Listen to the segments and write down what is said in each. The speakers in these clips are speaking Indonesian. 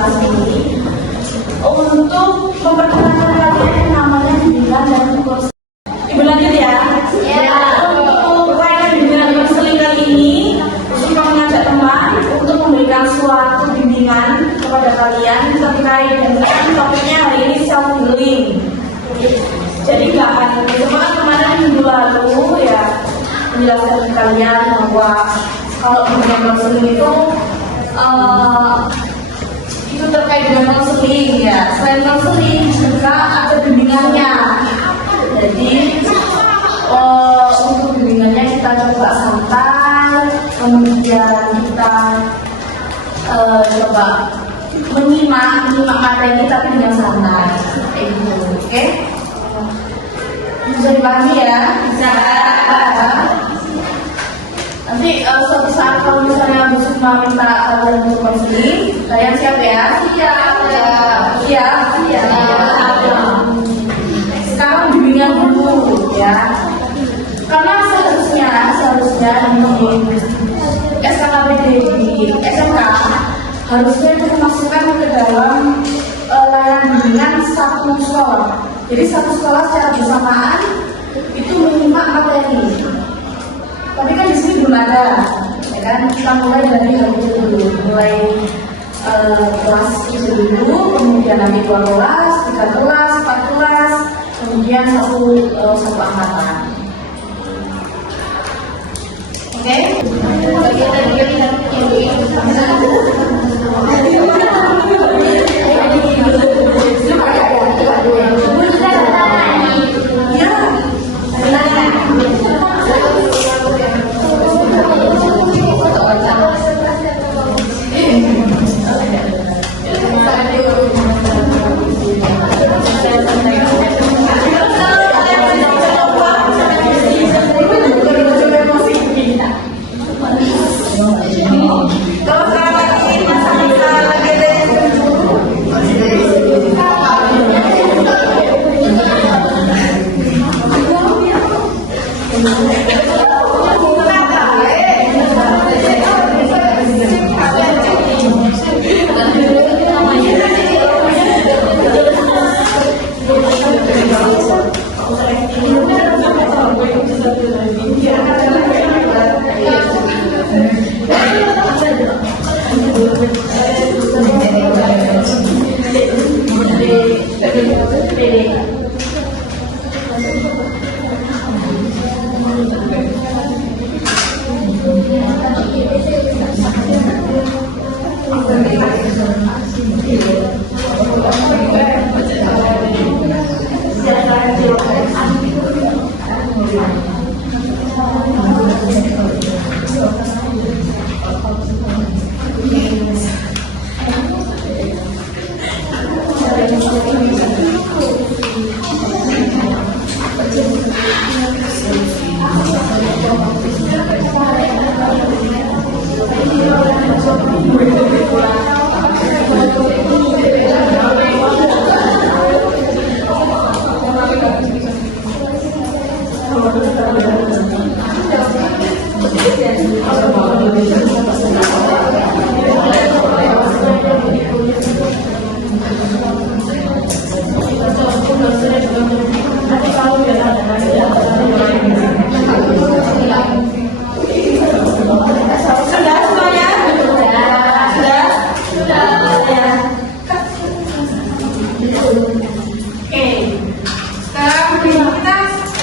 kelas ini untuk memperkenalkan kalian yang namanya bimbingan dan konseling. Ibu lanjut ya. Untuk upaya bimbingan dan konseling kali ini, kita mengajak teman untuk memberikan suatu bimbingan kepada kalian terkait dengan topiknya hari ini self healing. Jadi nggak akan kemarin minggu lalu ya menjelaskan ke kalian bahwa kalau bimbingan konseling itu terkait dengan konseling ya. Selain konseling juga ada bimbingannya. Jadi untuk bimbingannya kita coba santai, kemudian kita coba menyimak materi tapi dengan santai. Oke? Bisa dipahami ya? Bisa. Nanti suatu saat kalau misalnya Bu Sukma minta kalian untuk konseling, kalian siap ya? Siap. Sekarang bimbingan dulu ya. Karena seharusnya di SKKPD di SMK harusnya dimasukkan ke dalam layanan bimbingan satu sekolah. Jadi satu sekolah secara bersamaan itu menyimak materi. Tapi kan di sini belum ada, ya kan? Kita mulai dari hari itu dulu, mulai kelas itu dulu, kemudian nanti 2 kelas, 3 kelas, 4 kelas, kemudian satu angkatan. Oke?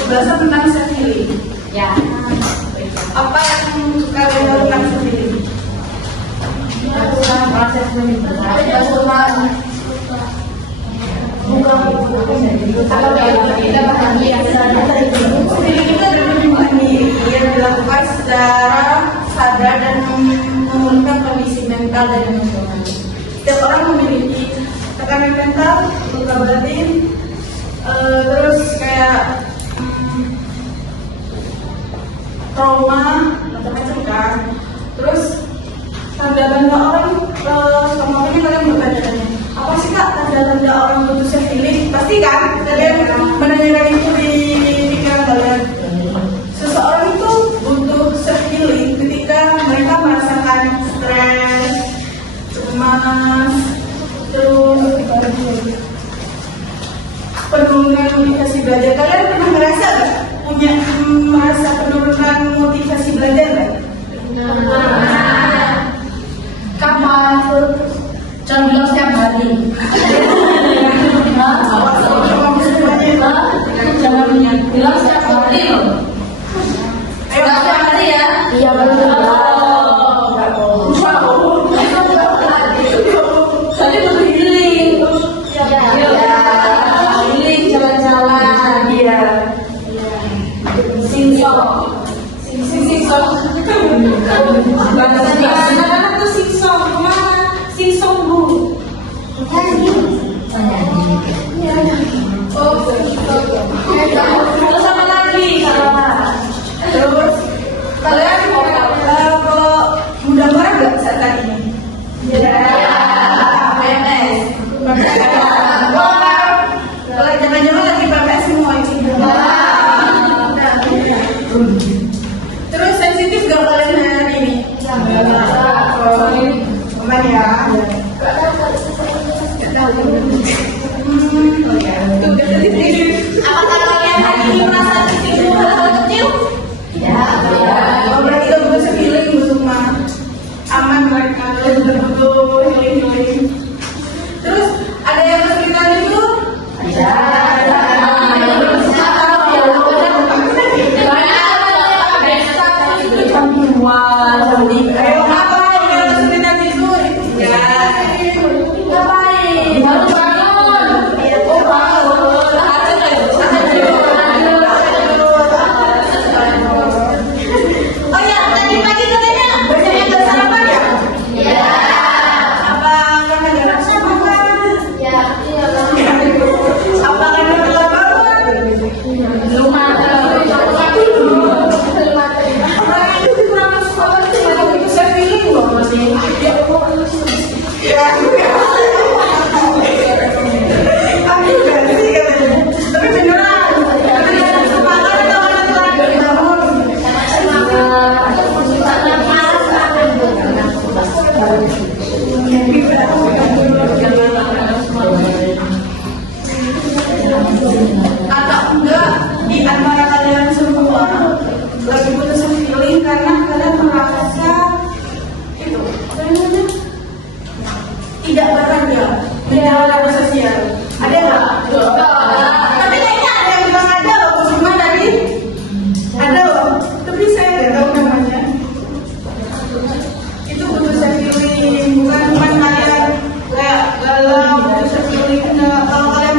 Bahasa tentang self healing. Ya. Apa yang kalian lakukan sendiri? Lakukan proses menyembuhkan. Kalau kita pahami yang healing itu adalah penyembuhan diri yang dilakukan secara sadar dan memulihkan kondisi mental dan emosional. Setiap orang memiliki tekanan mental, luka batin, terus kayak trauma macam-macam kan. Terus tanda-tanda orang sama ini kalian bertanya-tanya, apa sih kak tanda-tanda orang butuh self healing? Pasti kan kalian menanyakan itu di pikiran kalian. Seseorang itu butuh self healing ketika mereka merasakan stres, cemas, Terus penurunan motivasi belajar. Kalian pernah merasa nggak punya merasa penurunan motivasi belajar nggak? Kapan? Jangan bilang setiap hari. Jangan bilang setiap hari loh. Ayo, Setiap hari ya. Iya betul. Tadi butuh healing. Healing jalan-jalan. Iya. Singsong. Anak-anak tuh singsong kemana? Singsong bu. Terus apa lagi? Terus kalian kalau mudah marah nggak saat tadi ini? PMS. Kalau jangan-jangan lagi PPS semua ini. Terus sensitif gak kalian hari ini? Aman ya. Apakah kalian hari ini merasa tersinggung hal kecil? Oh, berarti itu butuh healing, butuh aman mereka, betul-betul healing. Terus ada yang kesulitan itu? Ayo apa yang kesulitan itu? Ya. Oh ya, tadi pagi katanya banyak yang bersarapan ya? Apa karena ada rasa makan? Apa karena kelaparan? Orang itu kurang sekolah itu saya feeling loh masih. Ya. Tapi beneran. Semangat atau mana terakhir bangun? Atau enggak di antara kalian semua lagi putus feeling karena kalian merasa itu apa namanya tidak berharga menjalani sosial. Ada nggak? Tapi kayaknya ada yang bilang ada loh, cuma tadi ada loh. Tapi saya nggak tahu namanya. Itu putus feeling, bukan cuma kalian kayak galau, putus feeling. Kalau kalian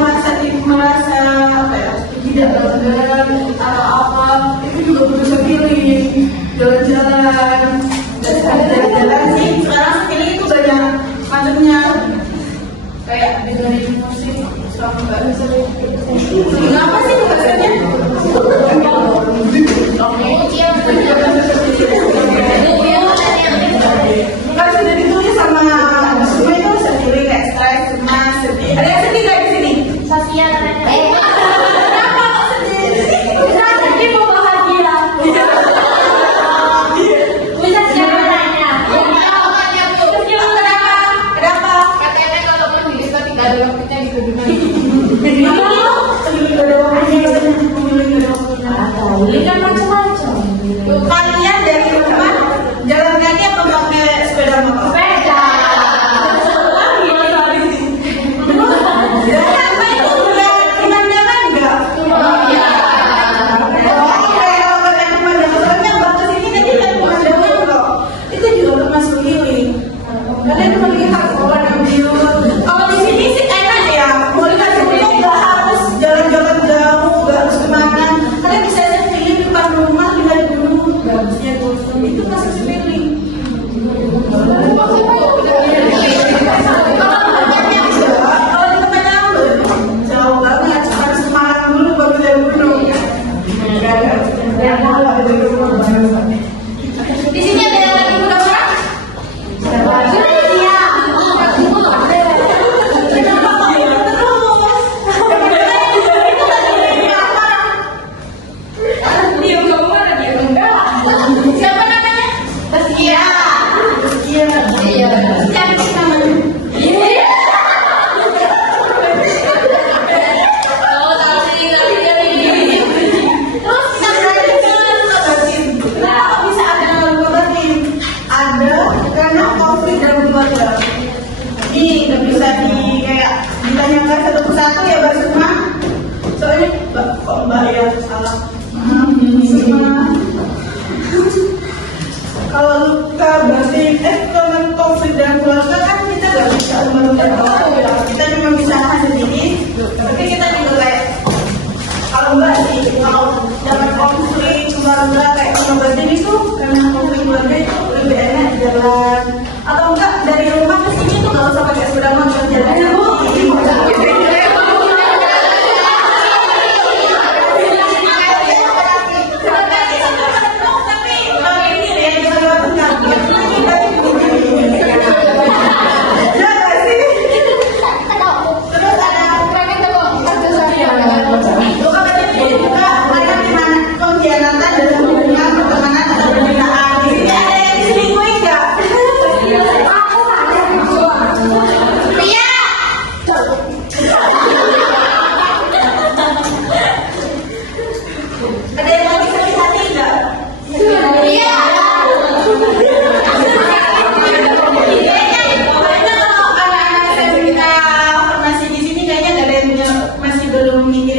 merasa apa ya, tidak berharga atau apa, itu juga putus feeling. Jalan-jalan, jalan-jalan sih. Sekarang feeling itu banyak macamnya. Kayak dengerin musik, suka nggak bisa. Kenapa sih bahasanya? Kan sudah ditulis sama semua itu sendiri kayak stres, cemas, sedih. Ada yang sedih nggak di sini? Kenapa kok sedih? Sedih mau bahagia. Kenapa? Healing kan macam-macam. Kalian dari rumah jalan kaki apa pakai sepeda motor? Apa itu udah pemandangan enggak? Kalau pakai pemandangan, soalnya batas ini kan kita pemandangan loh. Itu juga termasuk healing. Kalian melihat orang yang kalau di sini sih enak ya, bisa di kayak ditanyakan satu persatu ya Mbak Sukma. Soalnya Mbak ya salah. Sukma. Kalau luka batin, kalau konflik dan keluarga kan kita nggak bisa menentukan ya. Kita cuma bisa nahan sendiri. Tapi kita juga kayak kalau Mbak sih kalau dapat konflik keluarga kayak batin itu karena konflik keluarga itu lebih enak jalan atau enggak dari rumah ke sini tuh nggak usah pakai sepeda motor jalannya Bu.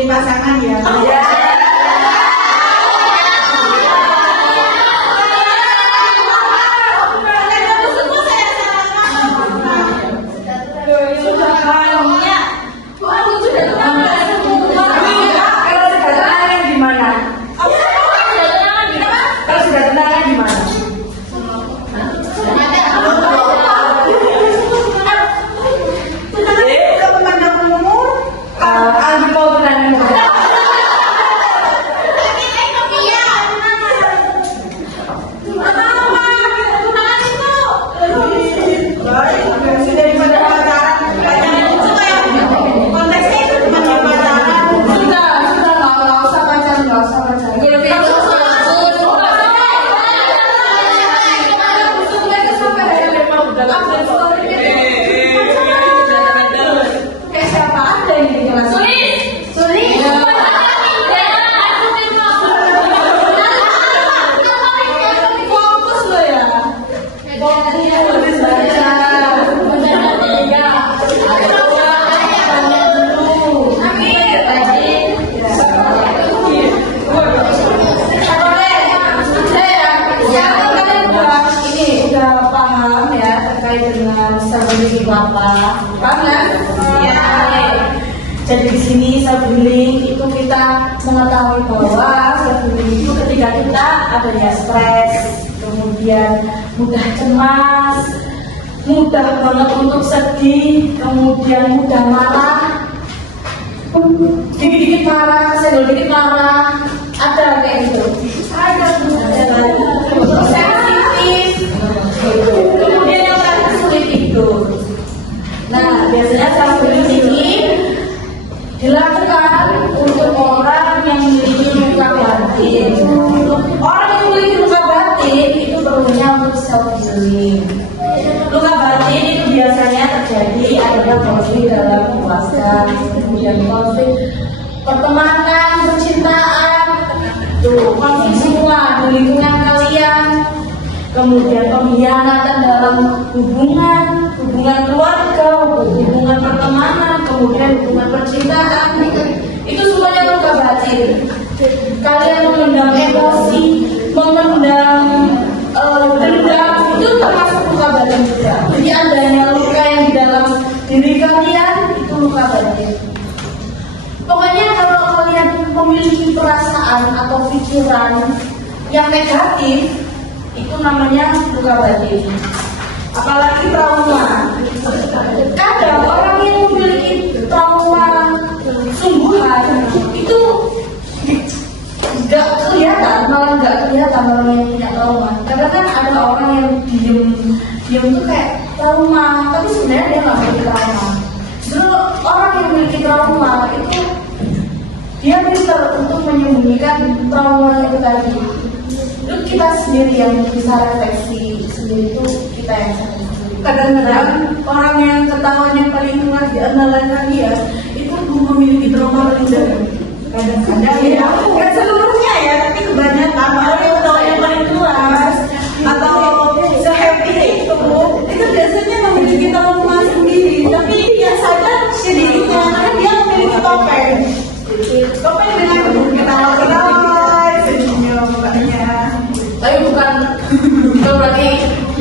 Pasangan ya. Jadi di sini self-healing itu kita mengetahui bahwa self-healing itu ketika kita adanya stres, kemudian mudah cemas, mudah banget untuk sedih, kemudian mudah marah, dikit-dikit marah, senggol dikit marah, ada kayak gitu. Ada lagi sensitif, kemudian yang paling sulit tidur. Nah, biasanya self-healing ini dilakukan untuk orang yang memiliki luka batin. Orang yang memiliki luka batin itu perlunya untuk self-healing. Luka batin itu biasanya terjadi adanya konflik dalam keluarga, kemudian konflik pertemanan, percintaan, konflik semua di lingkungan kalian, kemudian pengkhianatan dalam hubungan keluarga, hubungan pertemanan, kemudian hubungan percintaan, itu semuanya luka batin. Kalian memendam emosi, memendam dendam, itu termasuk luka batin juga. Jadi adanya luka yang di dalam diri kalian itu luka batin. Pokoknya kalau kalian memiliki perasaan atau pikiran yang negatif, itu namanya luka batin. Apalagi trauma. Kadang orang yang memiliki trauma sungguhan itu nggak kelihatan, malah nggak kelihatan orang yang punya trauma. Karena kan ada orang yang diem tuh kayak trauma, tapi sebenarnya dia nggak memiliki trauma. Justru orang yang memiliki trauma itu dia pintar untuk menyembunyikan trauma itu tadi. Itu kita sendiri yang bisa refleksi sendiri, itu kita yang sendiri. Kadang-kadang orang yang ketawanya paling keras di antara kalian itu memiliki trauma paling dalam. Kadang-kadang ya, nggak seluruhnya ya, tapi kebanyakan orang yang ketawanya paling keras atau se-happy itu biasanya memiliki trauma sendiri. Tapi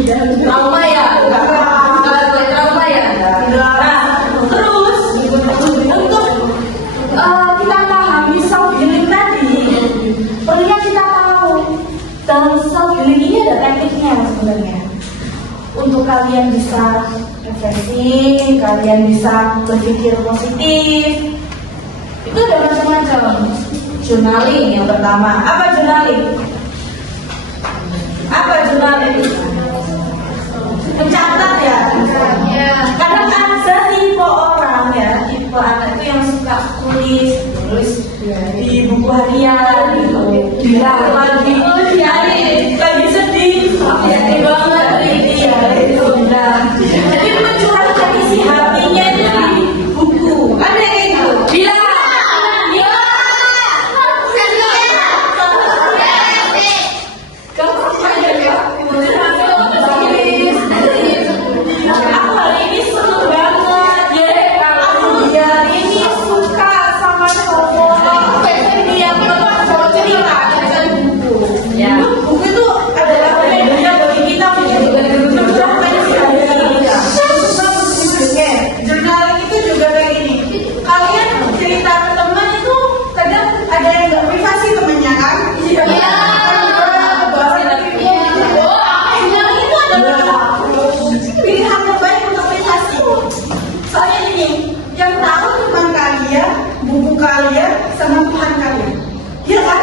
Trauma ya? Kalau boleh trauma ya? Nah, terus untuk kita pahami self healing tadi, perlunya kita tahu dalam self healing ini ada tekniknya sebenarnya. Untuk kalian bisa refreshing, kalian bisa berpikir positif, itu ada macam-macam. Journaling yang pertama. Apa journaling? Apa journaling? Mencatat ya. Kadang ada tipe orang ya, tipe anak itu yang suka tulis di buku harian gitu. Lagi sedih, sedih banget dia itu. Jadi mencurahkan isi hatinya itu di buku. Ada yang gitu. Bila aku hari ini seneng banget ya, aku hari ini suka sama cowok, dia cowok cerita dari buku. Buku itu adalah media bagi kita untuk mencurahkan isi hati kita. Journaling itu juga kayak gini. Kalian cerita ke teman itu kadang ada yang nggak privasi temennya kan? Iya. Pilihan terbaik untuk privasi. Soalnya ini yang tahu cuma kalian, buku kalian, sama Tuhan kalian. Iya kan?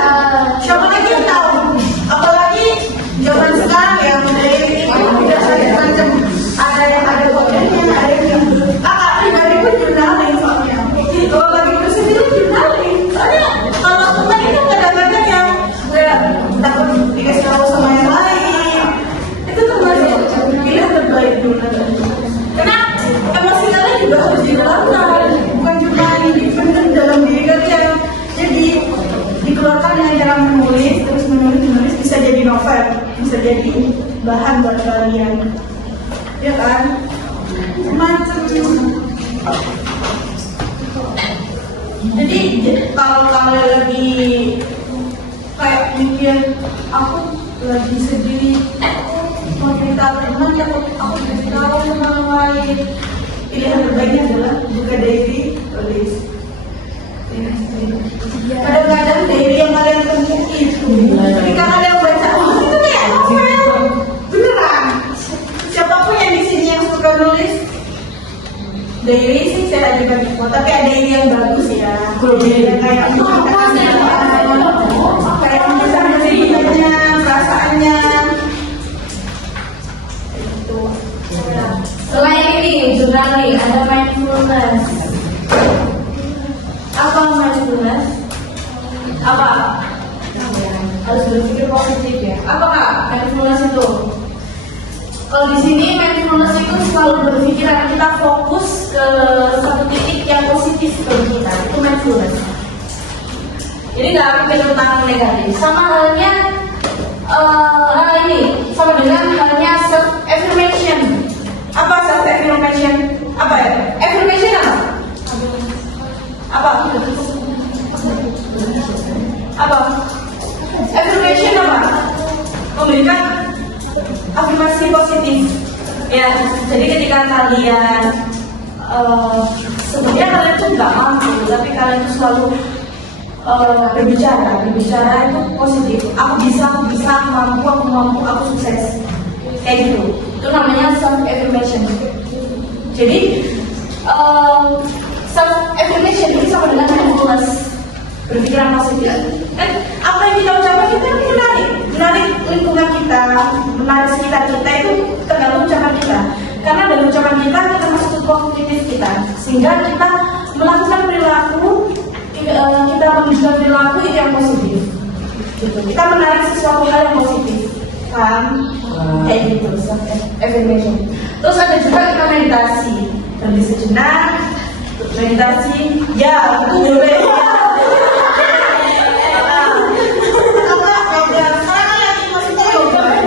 Siapa lagi yang tahu? Apalagi zaman sekarang ya, ini tidak saling macam. Ada yang ada kontennya, ada yang kakak pribadi pun journaling soalnya. Kalau lagi itu sendiri journaling. Soalnya kalau teman itu kadang-kadang yang takut dikasih tahu sama yang lain. Itu termasuk pilihan terbaik dulu. Karena emosi kalian juga harus dilakukan, bukan cuma dipendam dalam diri kalian. Jadi dikeluarkan dengan cara menulis, terus menulis bisa jadi novel, bisa jadi bahan buat kalian, ya kan? Macam. Jadi kalau kalian lagi kayak mikir aku lagi sedih, mau cerita teman ya aku cerita sama orang lain, pilihan terbaiknya adalah buka diary, tulis. Kadang-kadang diary yang kalian temui itu ketika kalian baca itu kayak novel beneran. Siapapun yang di sini yang suka nulis diary sih saya lagi bagi foto, tapi ada diary yang bagus ya. Yang kayak kayak misalnya ceritanya, perasaannya. Selain ini journaling ada mindfulness. Apa mindfulness? Apa? Harus berpikir positif ya. Apa kak mindfulness itu? Kalau di sini mindfulness itu selalu berpikiran kita fokus ke satu titik yang positif bagi kita. Itu mindfulness. Jadi nggak pikir tentang negatif. Sama halnya ini sama dengan halnya self affirmation. Apa self affirmation? Apa ya? Affirmation apa? Apa? Apa? Affirmation apa? Memberikan afirmasi positif. Ya, jadi ketika kalian sebenarnya kalian tuh nggak mampu, tapi kalian tuh selalu berbicara itu positif. Aku bisa, aku mampu, aku sukses. Kayak gitu. Itu namanya self affirmation. Jadi self affirmation itu sama dengan mindfulness, berpikiran positif. Kan apa yang kita ucapkan kita menarik lingkungan kita, menarik sekitar kita itu tergantung ucapan kita. Karena dari ucapan kita masuk ke positif kita, sehingga kita melakukan perilaku, kita menunjukkan perilaku itu yang positif. Gitu. Kita menarik sesuatu hal yang positif, kan? Kayak gitu, self affirmation. Terus ada juga kita meditasi, berhenti sejenak, meditasi, ya itu boleh.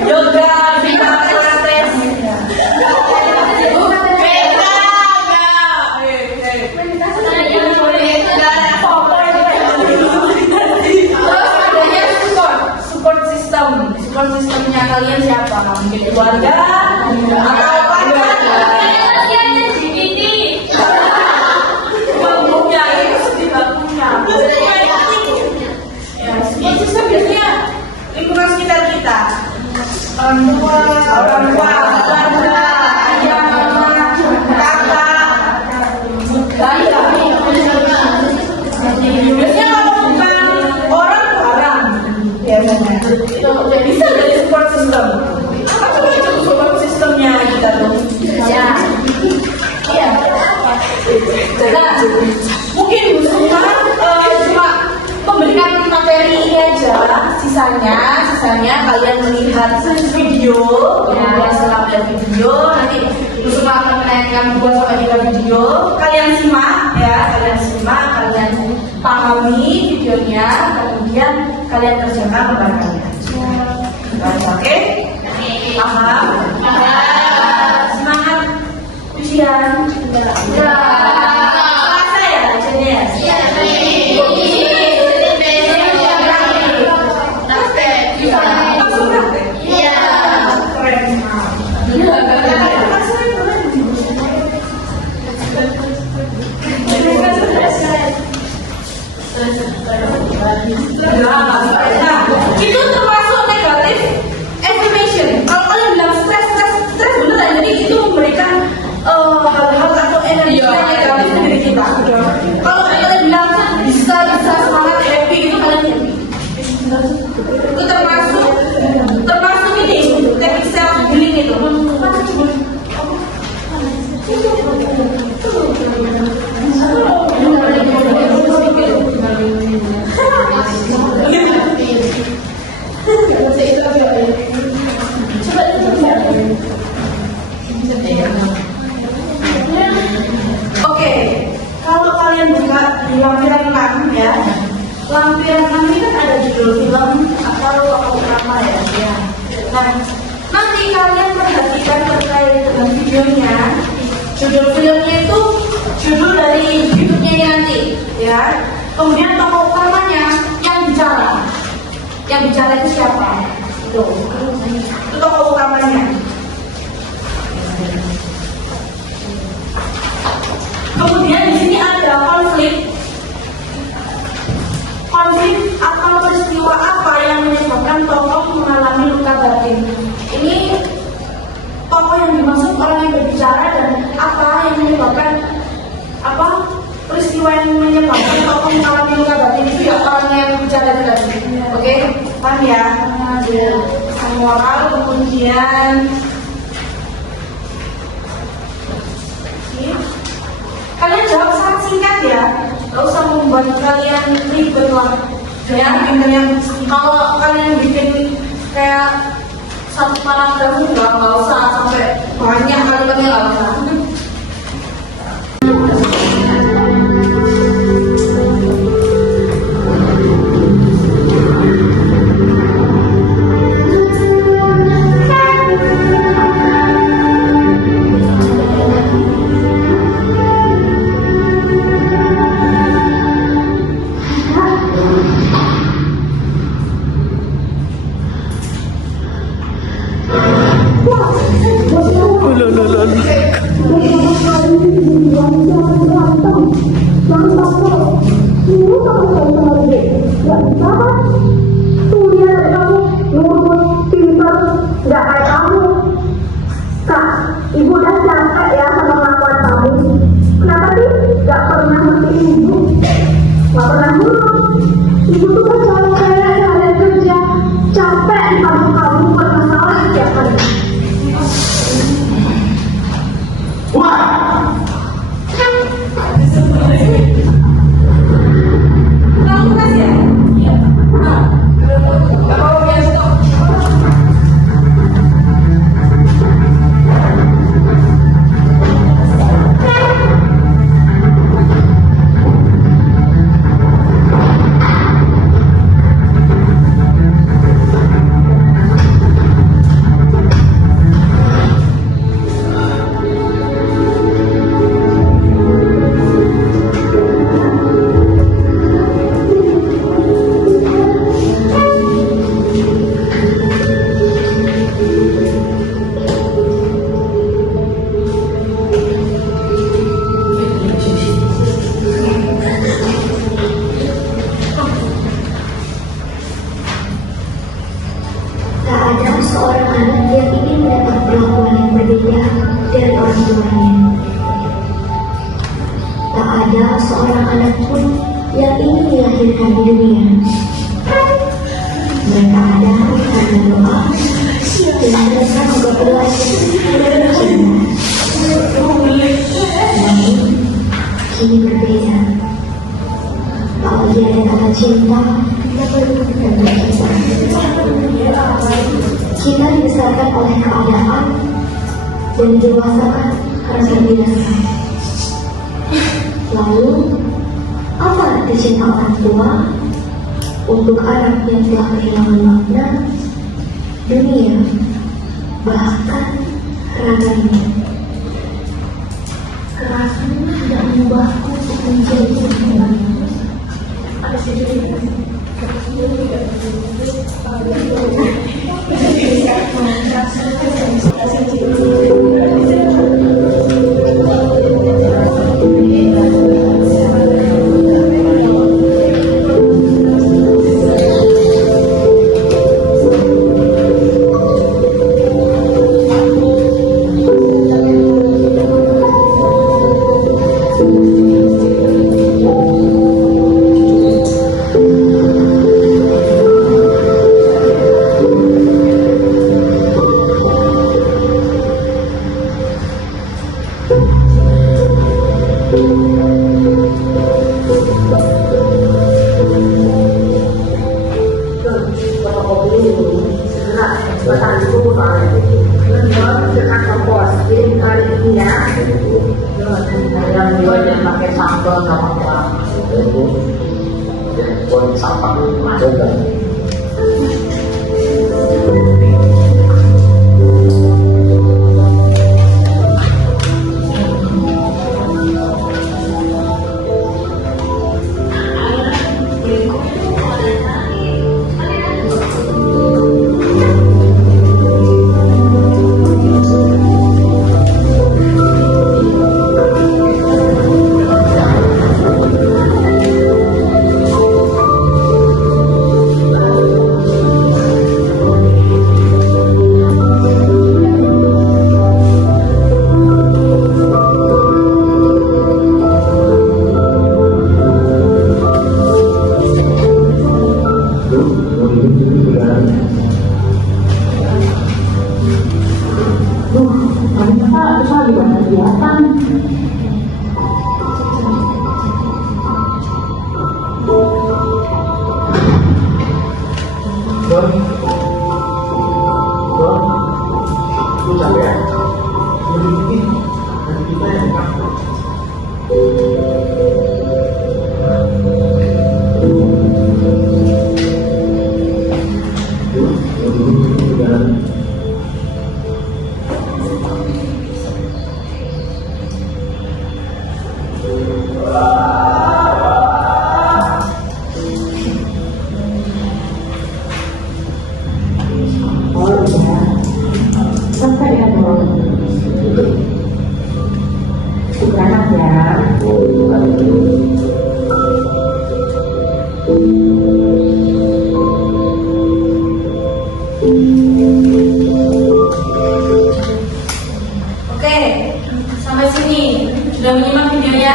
Yoga, kita pilates. Support sistemnya kalian siapa? Mungkin keluarga, jadi sel dari support system. Apa coba itu support systemnya kita tuh? Ya, iya. Nah, mungkin Bu Sukma cuma memberikan materi ini aja. Sisanya kalian melihat video. Ya, setelah melihat video nanti Bu Sukma akan menaikkan 2-3 video. Kalian simak, kalian pahami videonya, kemudian kalian kerjakan beban kalian. Oke? Paham? Semangat ujian. Selasa ya ujiannya ya? Langsung praktek? Keren. Nah, itu termasuk negatif estimation. Kalau kalian bilang stres beneran, jadi itu memberikan hal-hal atau energi yang negatif ke diri kita. Kalau kalian bilang bisa semangat happy, itu kalian happy. Itu termasuk ini teknik self healing itu. Oke, kalau kalian juga di lampiran 6 ya, lampiran 6 ini kan ada judul film atau tokoh utama ya. Nah, nanti kalian perhatikan terkait dengan videonya. Judul filmnya itu judul dari YouTube-nya ini nanti ya. Kemudian tokoh utamanya yang bicara. Yang bicara itu siapa? Itu tokoh utamanya. Kemudian di sini ada konflik atau peristiwa apa yang menyebabkan tokoh mengalami luka batin. Ini tokoh yang dimaksud orang yang berbicara dan apa yang menyebabkan peristiwa yang menyebabkan tokoh mengalami luka batin itu ya orang yang bicara tadi. Oke, paham ya? Moral, kemudian kalian jawab sangat singkat ya, gak usah membuat kalian ribet lah ya. Kalau kalian bikin kayak satu paragraf gak usah sampai banyak kalimatnya, gak usah. Ibu udah capek ya sama kelakuan kamu. Kenapa sih gak pernah ngerti ibu? Gak pernah nurut. Ibu tuh kan selalu kayak kalian kerja capek di kampung kamu buat masalah setiap hari. Wah, Kamu kan ya? Iya. Kalau biasa ada seorang anak pun yang ingin dilahirkan di dunia. mereka ada karena doa dan mereka juga berdoa namun kini berbeda. Kalau dia ada kata cinta dan kita dibesarkan oleh keadaan dan didewasakan karena binasa. Lalu, apa arti cinta orang tua untuk anak yang telah kehilangan makna, dunia, bahkan raganya? Kerasan tidak mengubahku untuk menjadi seorang. Pakai sambal sama apa? Buat sampah. Oke, sampai sini sudah menyimak videonya.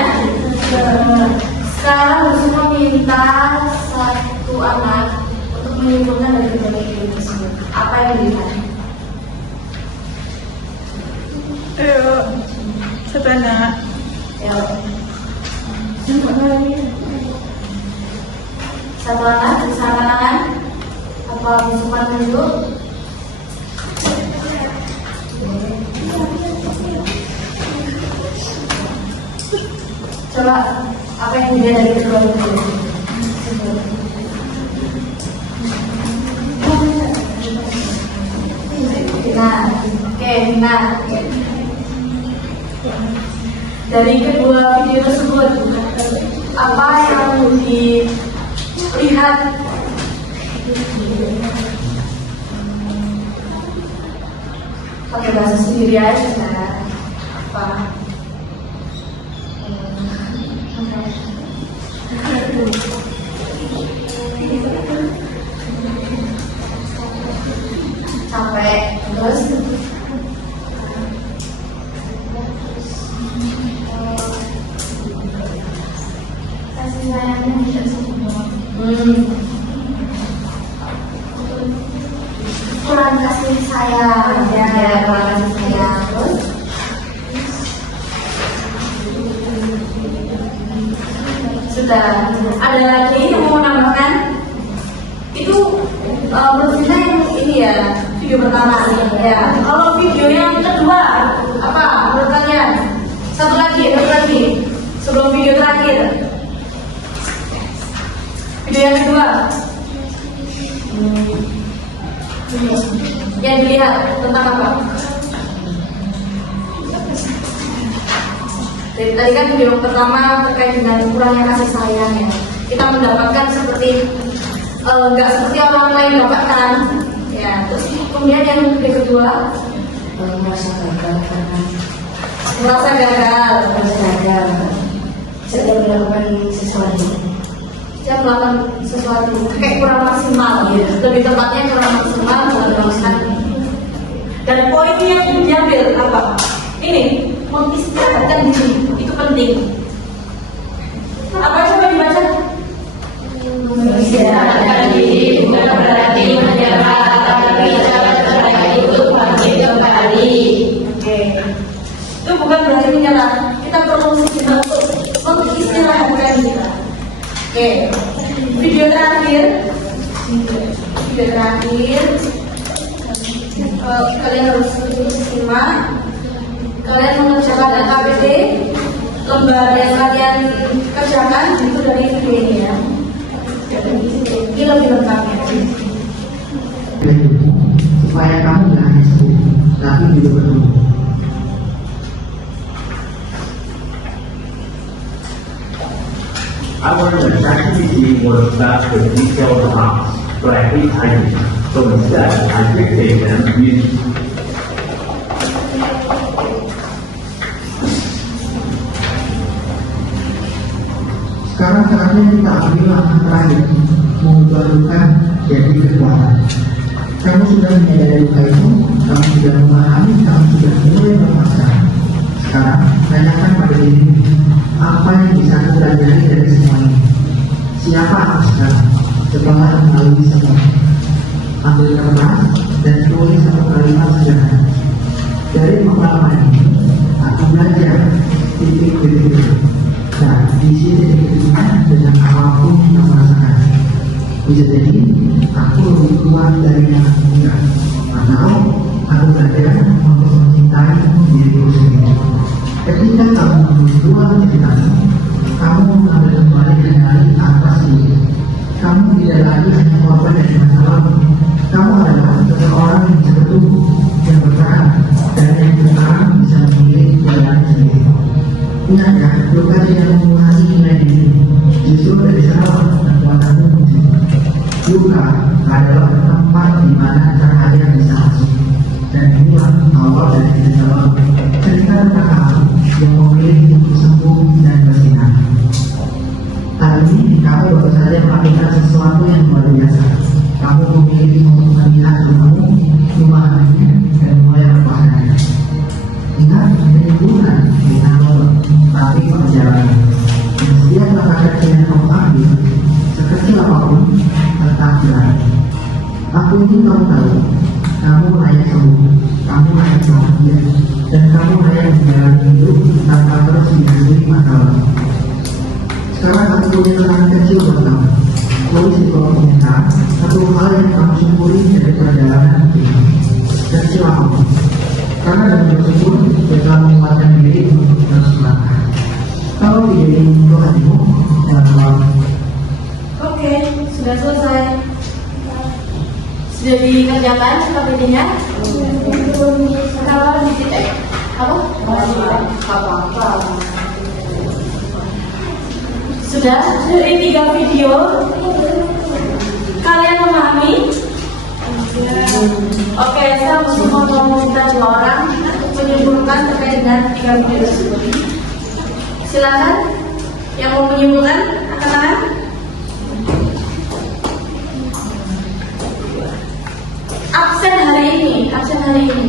Sekarang Busuma minta satu anak untuk menyimpulkan dari video ini tersebut. Apa yang dilihat? Ayo, satu anak. Ya. Satu anak, bisa angkat tangan. Apa Busuma dulu? Coba apa yang dilihat dari kedua video? Nah, oke, nah. Dari kedua video tersebut, apa yang dilihat? Pakai bahasa sendiri aja, apa? Capek, terus kasih sayangnya bisa semua. kurang kasih sayang, ya kurang kasih sayang. Terus sudah ada lagi yang mau menambahkan? Itu bersihnya yang ini ya, video pertama ya. Kalau video yang kedua apa menurut kalian? Satu lagi sebelum video terakhir. Video yang kedua yang dilihat tentang apa? Tadi kan video pertama terkait dengan kurangnya kasih sayang ya. Kita mendapatkan seperti nggak seperti orang lain dapatkan ya. Terus kemudian yang video kedua merasa gagal saya melakukan sesuatu kayak kurang maksimal ya. Lebih tepatnya kurang maksimal dalam. Dan poinnya yang diambil apa? Ini mengistirahatkan diri itu penting. Apa coba dibaca? Mengistirahatkan diri bukan berarti menyerah, tapi cara terbaik untuk bangkit kembali. Oke. Itu bukan berarti menyerah. Kita perlu untuk mengistirahatkan diri. Oke. Video terakhir. Kalian harus simak. Kalian mengerjakan LKPD lembar yang kalian kerjakan itu dari video ini ya. Ini lebih lengkap ya. Supaya kamu tidak hanya sembuh, tapi juga bertumbuh. Our activity was not the detailed amounts, but I hate hiding. So instead, I dictate them using Sekarang saatnya kita ambil langkah terakhir, mengubah luka jadi kekuatan. Kamu sudah menyadari luka itu, kamu sudah memahami, kamu sudah mulai merasakan. Sekarang, tanyakan pada dirimu, apa yang bisa aku pelajari dari semua ini? Siapa aku sekarang setelah melalui semua? Ambil kertas dan tulis satu kalimat sederhana. Dari pengalaman ini, aku belajar titik-titik. Nah, di sini dengan apapun yang merasakan. Bisa jadi aku lebih kuat dari yang aku kira, atau aku belajar untuk mencintai diriku sendiri. Ketika kamu menjual ceritamu, kamu mengambil kembali kendali atas diri. Kamu tidak lagi hanya korban dari masalah. Kamu adalah seseorang yang bisa bertumbuh, yang bertahan, dan yang sekarang bisa memilih jalan sendiri. Ingat ya, luka tidak mengurangi nilai diri. Justru dari sana kekuatanmu muncul. Luka adalah tempat di mana cahaya bisa masuk. Dan inilah awal dari cerita tentang kamu yang memilih untuk sembuh dan bersinar. Kali ini kamu baru saja melakukan sesuatu yang luar biasa. Kamu memilih untuk melihat rumahmu, memahaminya, dan mulai berpasangan. Ingat, ini bukan tapi perjalanan. Dan setiap langkah kecil yang kamu ambil, sekecil apapun, tetap berani. Aku ingin kamu tahu, kamu layak sembuh, kamu layak bahagia, dan kamu layak menjalani hidup tanpa terus dihantui masalah. Sekarang aku punya tantangan kecil buat kamu. Tulis di kolom komentar satu hal yang kamu syukuri dari perjalanan ini. Kecil apapun. Karena dengan bersyukur, kita telah menguatkan diri untuk terus melangkah. Kalau video ini menyentuh hatimu, jangan lupa. Oke, sudah selesai. Sudah dikerjakan LKPD-nya? Kalau di titik apa? Apa? Sudah dari 3 video kalian memahami? Oke, saya mau minta 2 orang menyimpulkan terkait dengan 3 video tersebut. Silakan yang mau menyimpulkan angkat tangan. Absen hari ini.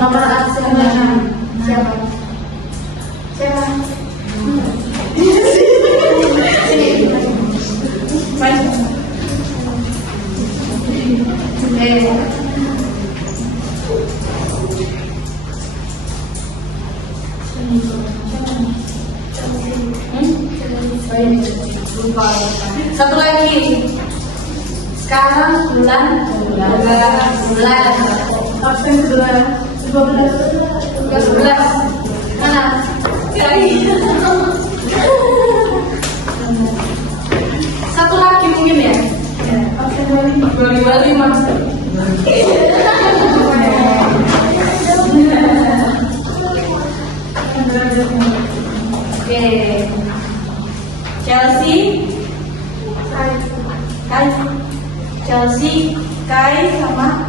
Nomor absennya siapa? Baik. Lupa. Satu lagi. Sekarang bulan. Absen 12. Mana? Satu lagi mungkin ya. Absen 25. 25. Oke. Chelsea, Kai sama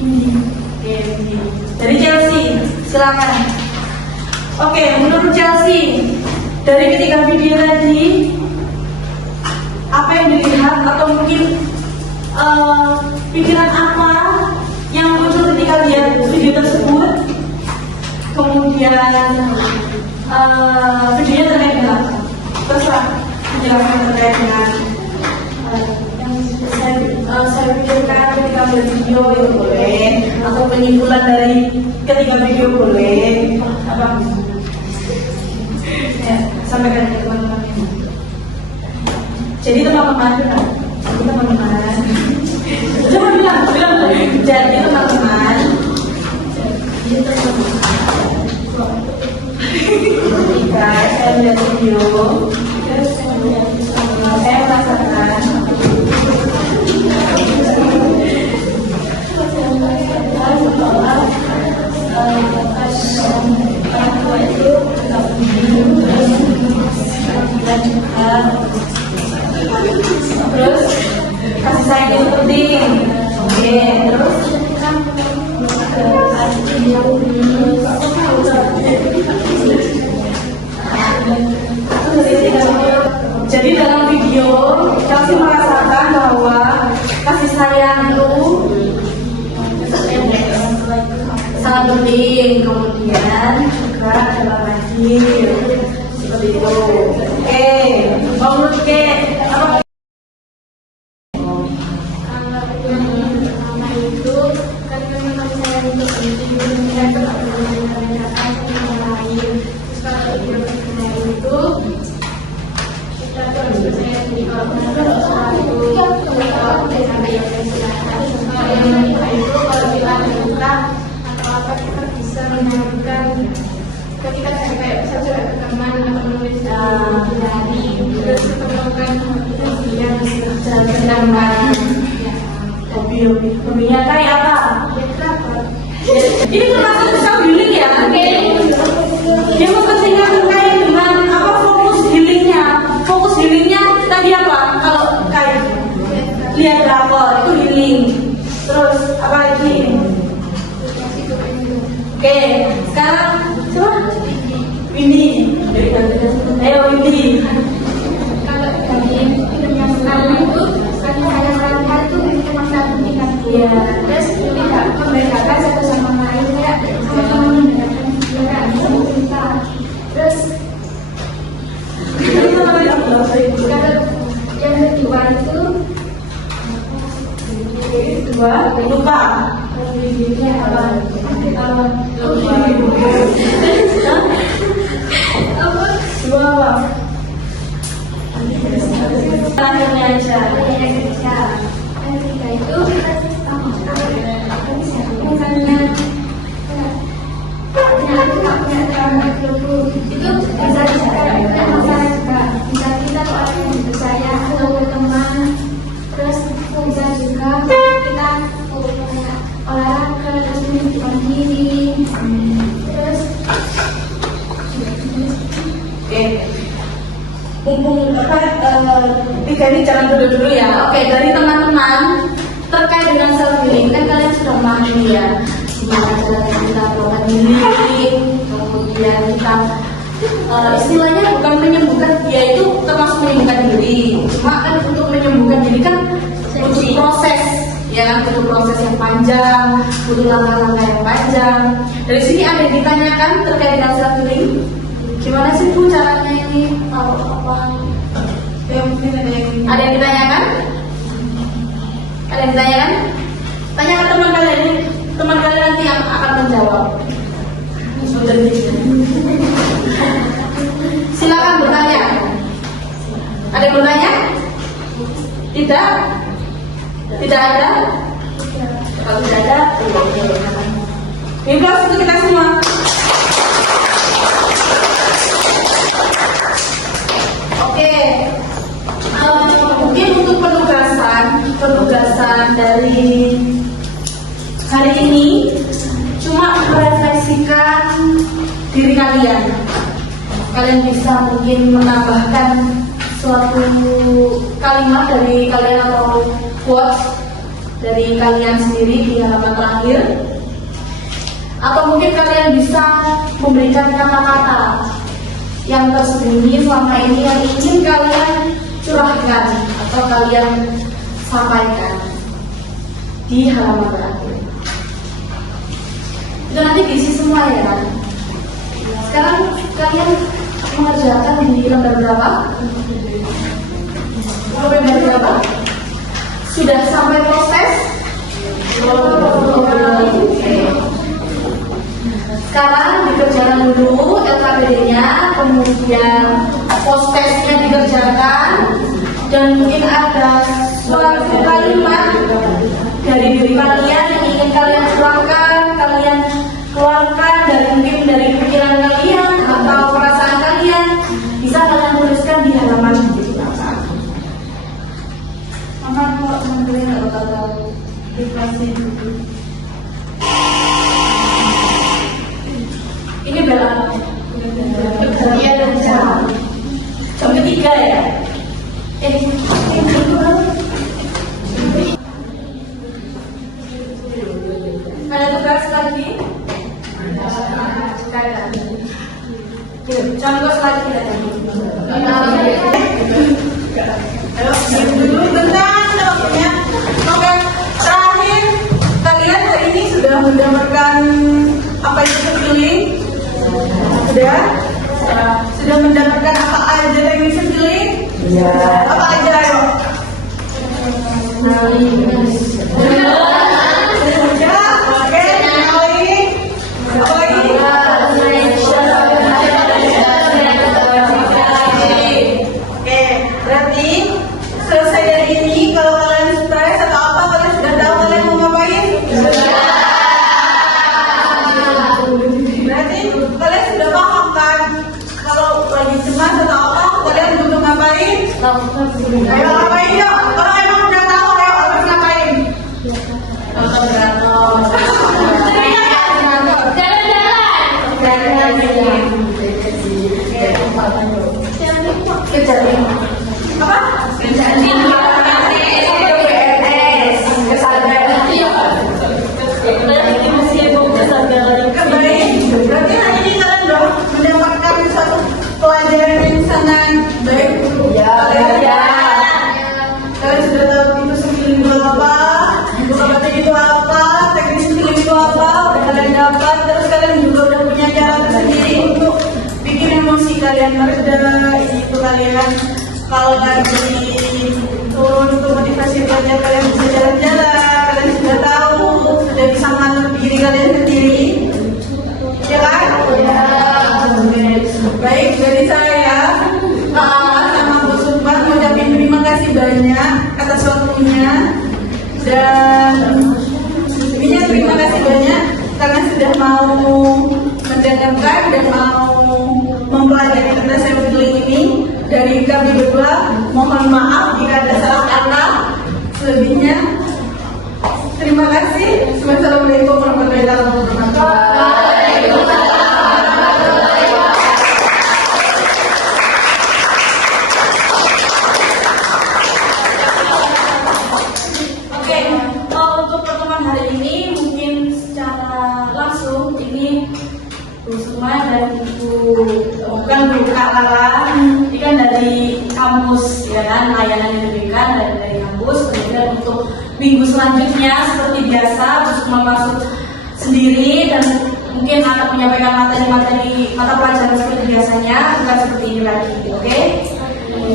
Windy. Oke, Windy. Dari Chelsea, silakan. Oke, menurut Chelsea, dari ketiga video tadi, apa yang dilihat atau mungkin pikiran apa yang muncul ketika lihat video tersebut? Kemudian videonya terkait dengan terserah penjelasan terkait dengan yang saya pikirkan ketika melihat video itu boleh, atau penyimpulan dari ketiga video boleh. Apa? Ya, sampaikan ke teman-teman. Jadi teman-teman, jangan bilang. Jadi teman-teman. Ketika saya melihat video, saya merasakan terus kasih sayang itu penting. Oke, terus jadi dalam video Chelsea merasakan bahwa kasih sayang itu sangat penting. Kemudian juga ada lagi seperti itu. Oke, menurut ke apa? Ketika saya kayak saya ke teman atau menulis dari terus ketemukan yang sedang hobinya kayak apa? Ini termasuk self healing ya? Dia mempentingkan terkait dengan apa fokus healingnya? Fokus healingnya tadi apa? Kalau kayak lihat drakor itu healing. Terus apa lagi? Oke, sekarang coba Windy. Ayo Windy. kalau dari film yang pertama itu kan saya merasakan itu masalah pendidikan dia terus tidak membedakan satu sama lain ya sama membedakan juga sama kita terus kalau yang kedua itu Lupa. Dua. Terakhirnya aja. yang ketiga itu misalnya itu nggak punya terlalu itu bisa sekarang itu masalah juga bisa kita tuh orang yang percaya atau berteman terus bisa juga kita punya olahraga terus menunjukkan diri terus Oke. Mumpung tiga ini jangan dulu ya. Oke, dari teman-teman terkait dengan self healing kan kalian sudah memahami ya gimana cara kita melakukan healing, kemudian kita istilahnya bukan menyembuhkan, dia itu termasuk menyembuhkan diri. Cuma kan untuk menyembuhkan diri kan butuh proses, ya kan, butuh proses yang panjang, butuh langkah-langkah yang panjang. Dari sini ada yang ditanyakan terkait dengan self healing. Gimana sih Bu caranya ini tahu apa? Ada yang ditanyakan? Ada yang ditanyakan? Tanyakan teman kalian ini, teman kalian nanti yang akan menjawab. Silakan bertanya. bertanya? Tidak? Tidak ada? Kalau tidak ada, bebas untuk kita semua. Oke, mungkin untuk penugasan dari hari ini cuma merefleksikan diri kalian. Kalian bisa mungkin menambahkan suatu kalimat dari kalian atau quotes dari kalian sendiri di halaman terakhir, atau mungkin kalian bisa memberikan kata-kata yang tersembunyi selama ini yang ingin kalian curahkan atau kalian sampaikan di halaman terakhir. Itu nanti diisi semua ya. Sekarang kalian mengerjakan di lembar berapa? Lembar berapa? Sudah sampai proses? Sekarang dikerjakan dulu LKPD-nya, kemudian post-testnya dikerjakan, dan mungkin ada suatu kalimat dari diri kalian yang ingin kalian curahkan, kalian keluarkan dari pikiran kalian atau perasaan kalian, bisa kalian tuliskan di halaman belakang. Mama kalau teman-teman nggak bakal tahu ikhlasnya dulu. Ini bela kerja dan jam ketiga ya. Ada tugas lagi? Jangan tugas lagi ya. Ayo, dulu bentar waktunya. Oke, terakhir kalian hari ini sudah mendapatkan apa itu scheduling? Sudah mendapatkan apa aja yang scheduling? Iya. Apa aja ayo? Ya, oke, kenali. Apa lagi? Oke, berarti selesai dari ini kalau kalian stres atau apa kalian sudah tahu kalian mau ngapain? Berarti kalian sudah paham kan kalau lagi cemas atau apa kalian butuh ngapain? Ayo ngapain yuk? Kalau emang udah tahu ayo harus ngapain? Apa? Berarti hari ini kalian udah mendapatkan suatu pelajaran yang sangat baik. Kalian sudah tahu itu scheduling itu apa, buka batik itu apa, teknik scheduling itu apa, udah kalian dapat. Terus kalian juga udah punya cara tersendiri untuk bikin emosi kalian mereda. Itu kalian kalau lagi turun untuk motivasi belajar kalian bisa jalan-jalan. Kalian sudah tahu, sudah bisa mengatur diri kalian sendiri. Ya kan? Baik, dari saya sama Bu Sumbar mengucapkan terima kasih banyak atas waktunya, dan terima kasih banyak karena sudah mau mendengarkan dan mau mempelajari tentang scheduling ini. Dari kami berdua mohon maaf jika ada salah kata. Selebihnya terima kasih. Wassalamualaikum warahmatullahi wabarakatuh. Untuk pertemuan hari ini mungkin secara langsung ini Bu Suma dan Ibu bukan Bu Kak Lala, ini kan dari kampus ya kan, layanan yang diberikan dari kampus. Kemudian untuk minggu selanjutnya seperti biasa Bu Suma masuk sendiri dan mungkin akan menyampaikan materi mata pelajaran seperti biasanya, bukan seperti ini lagi, oke?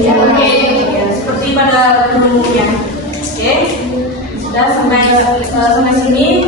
Ya, oke. Ya, seperti pada dulunya, oke? Sudah sampai sini